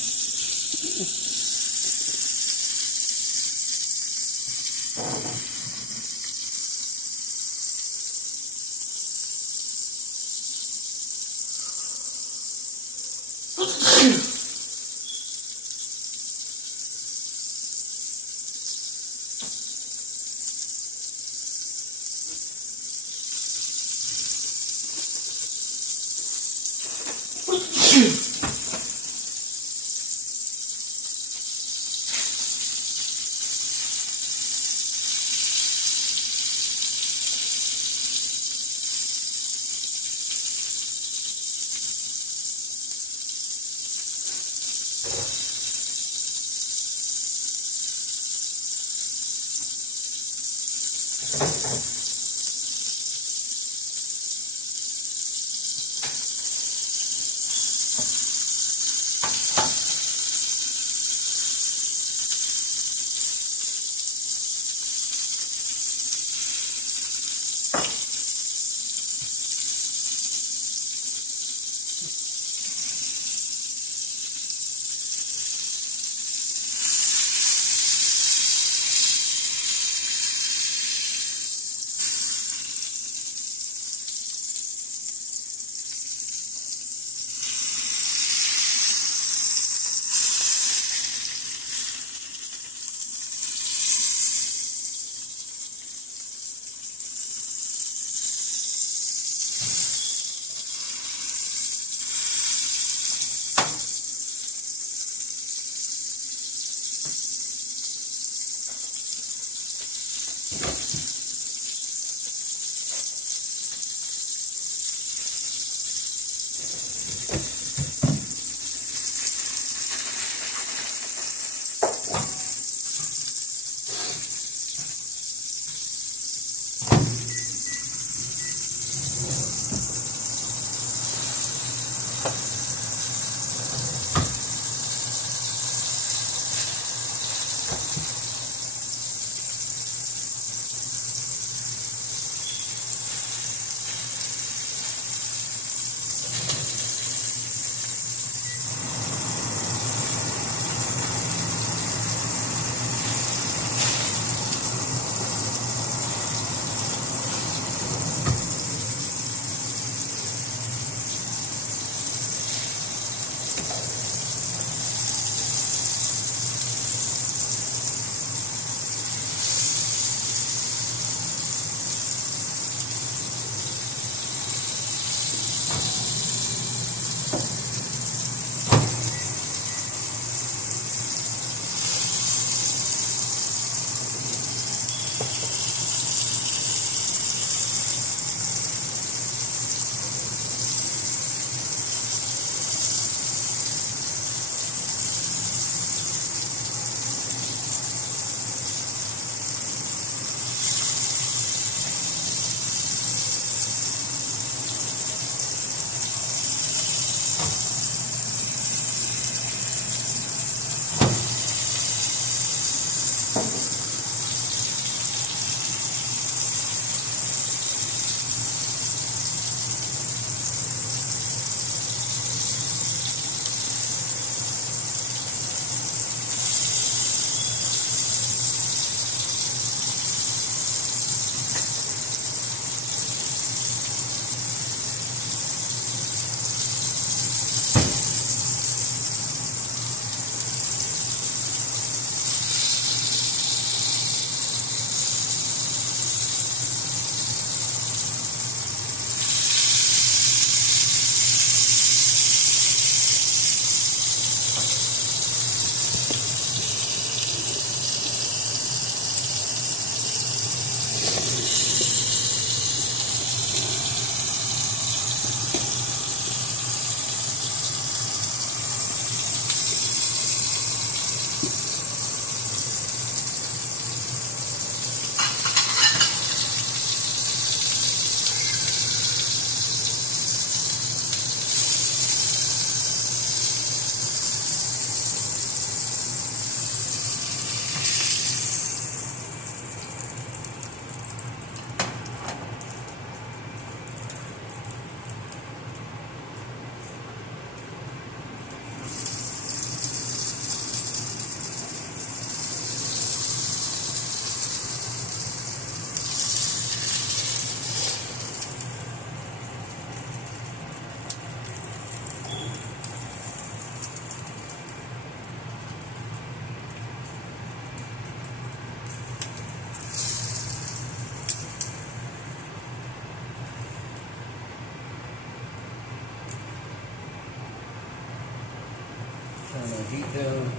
turn the heat down.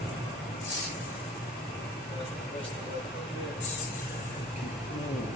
That's the rest of it. Keep going.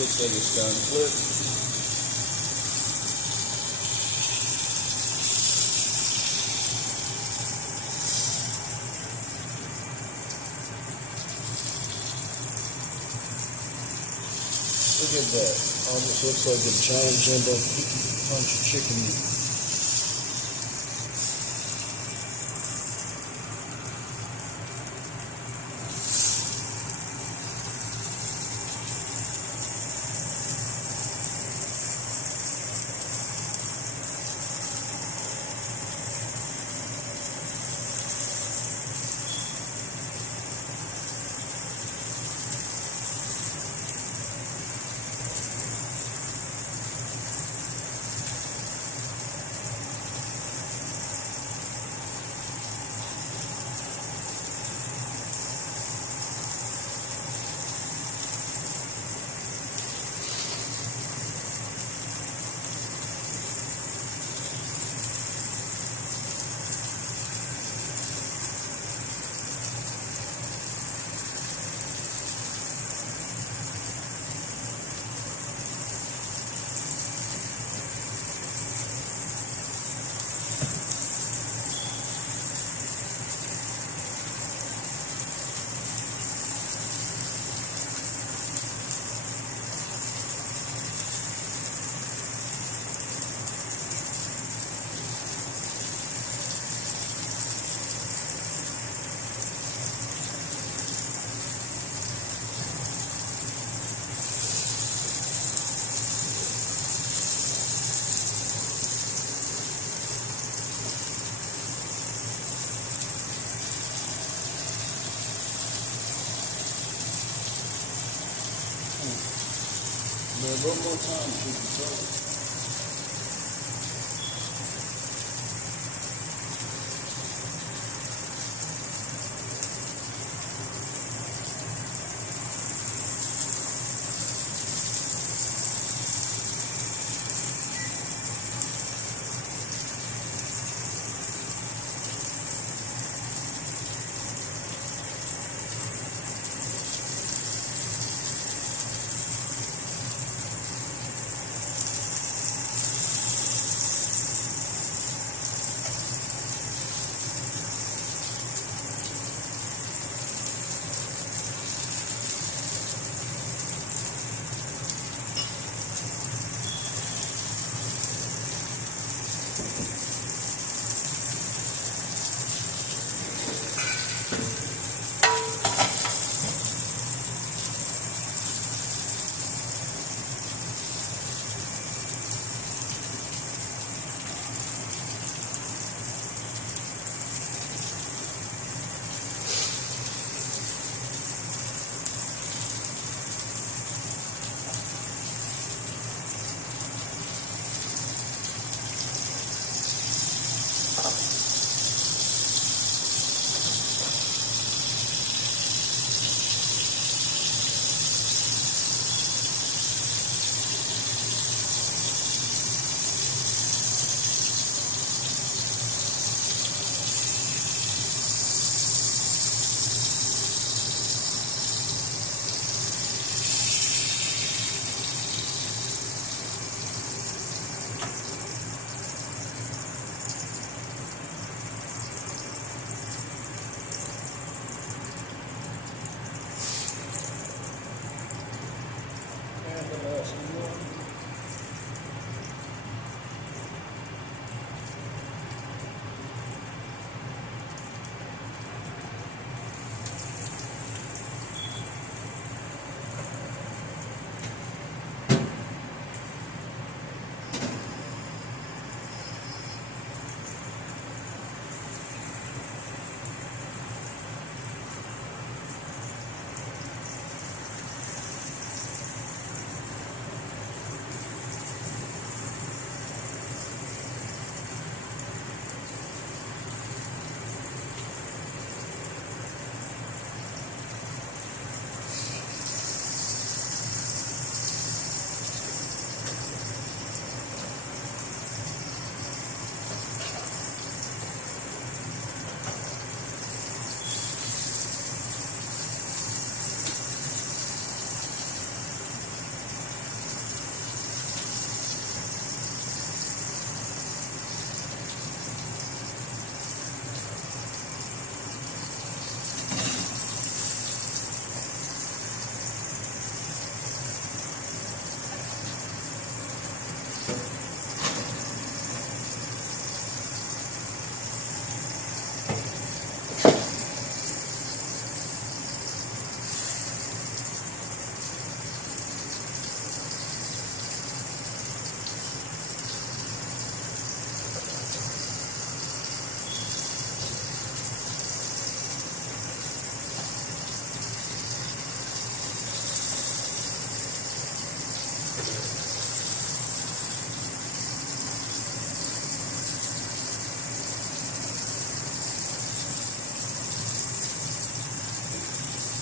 Looks like it's starting to flip. Look at that. Almost looks like a giant jumbo punch chicken meat. Man, one more time, people.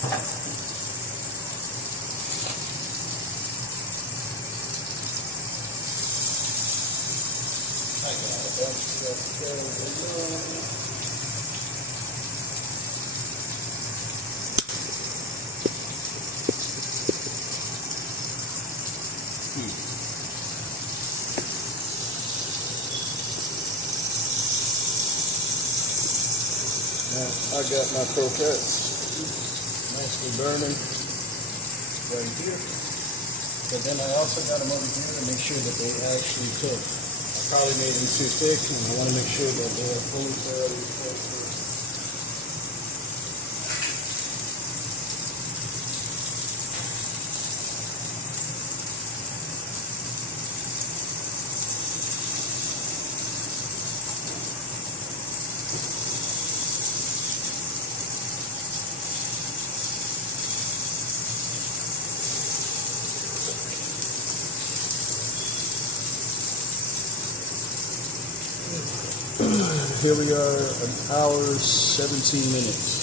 I got a bunch of stuff going on. I got my croquettes nicely burning right here, but then I also got them over here to make sure that they actually cook. I probably made them too thick, and I want to make sure that they are fully thoroughly cooked first. Here we are, an hour, 17 minutes.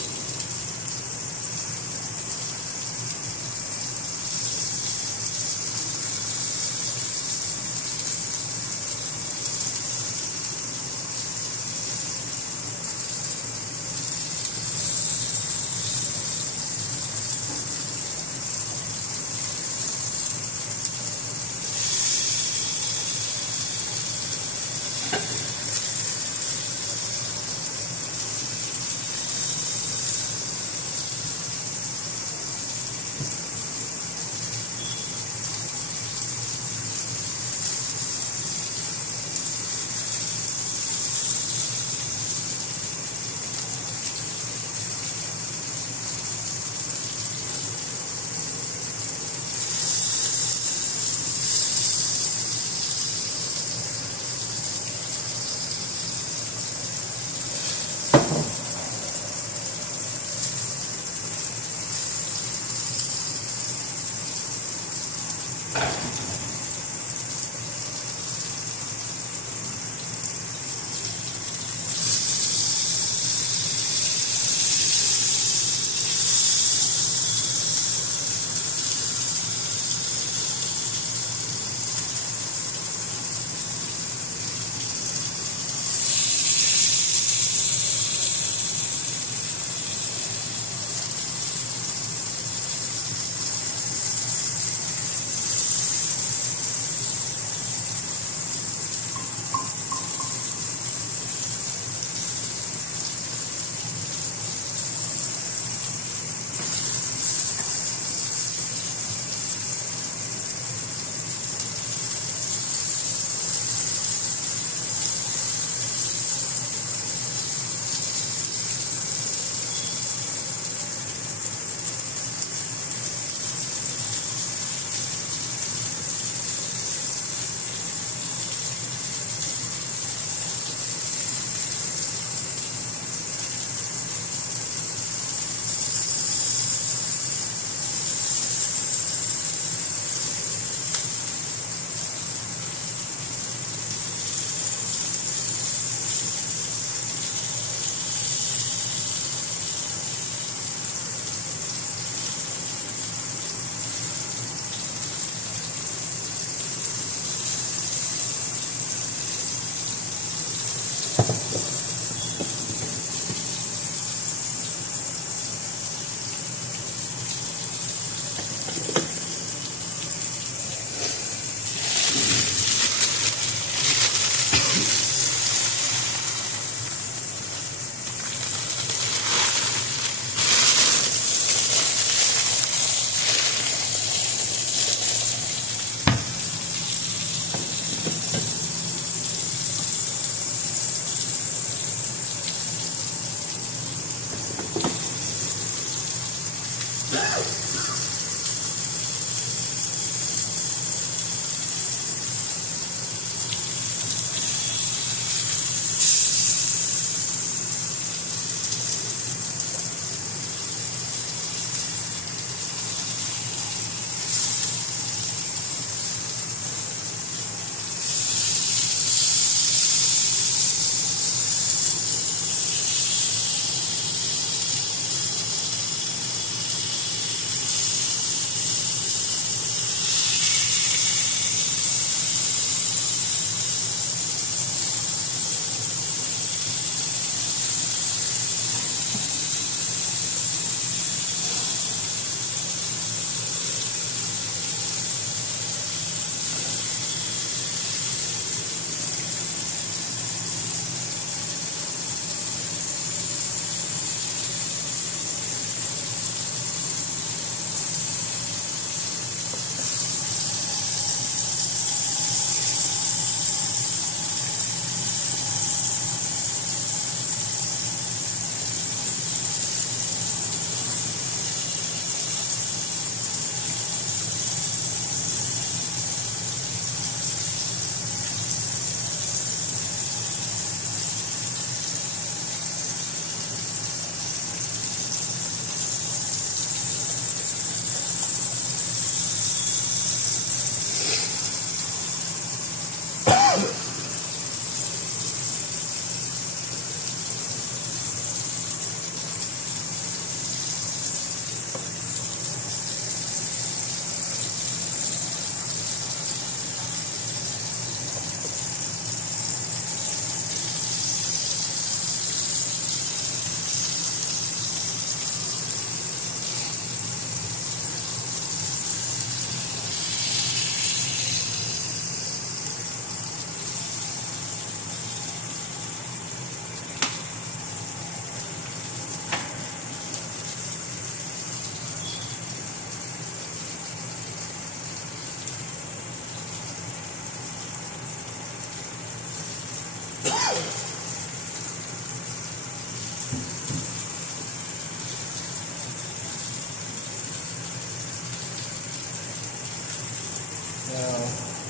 Now,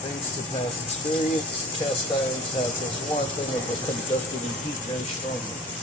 thanks to past experience, cast irons have this one thing of the conducting heat very strongly.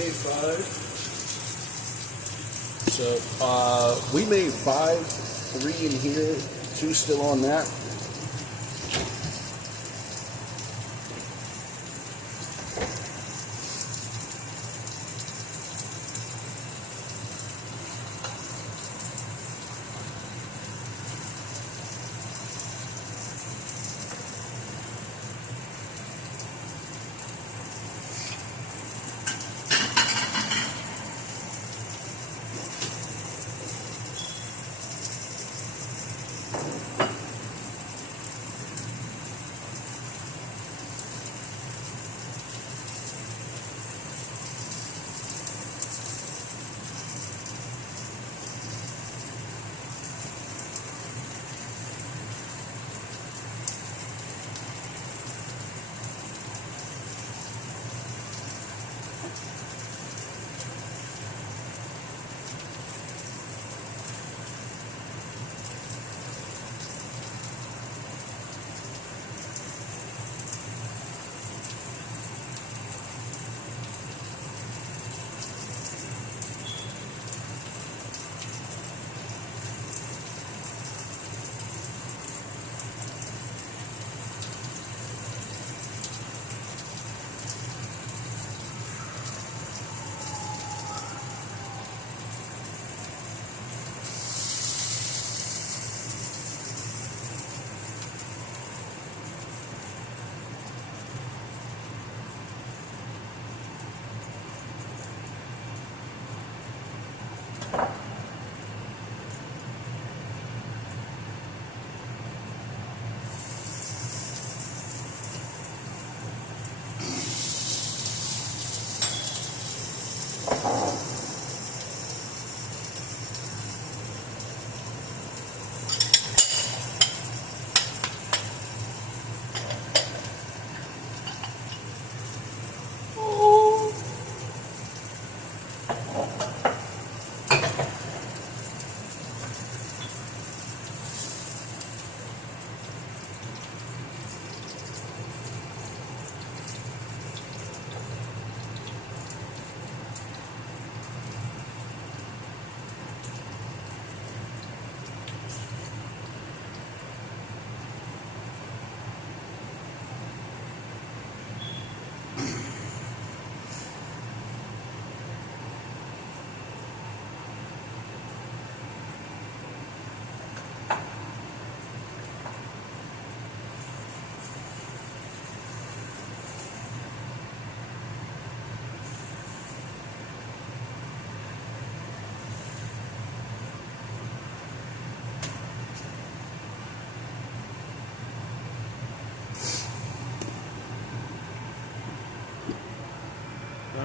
made 5. So we made 5, 3 in here, 2 still on that.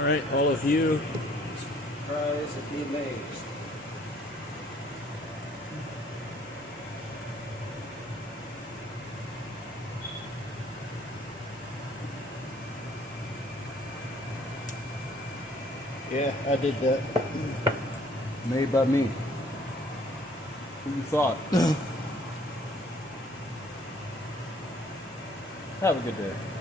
right, all of you. Surprise and be amazed. Yeah, I did that. Made by me. Who you thought? Have a good day.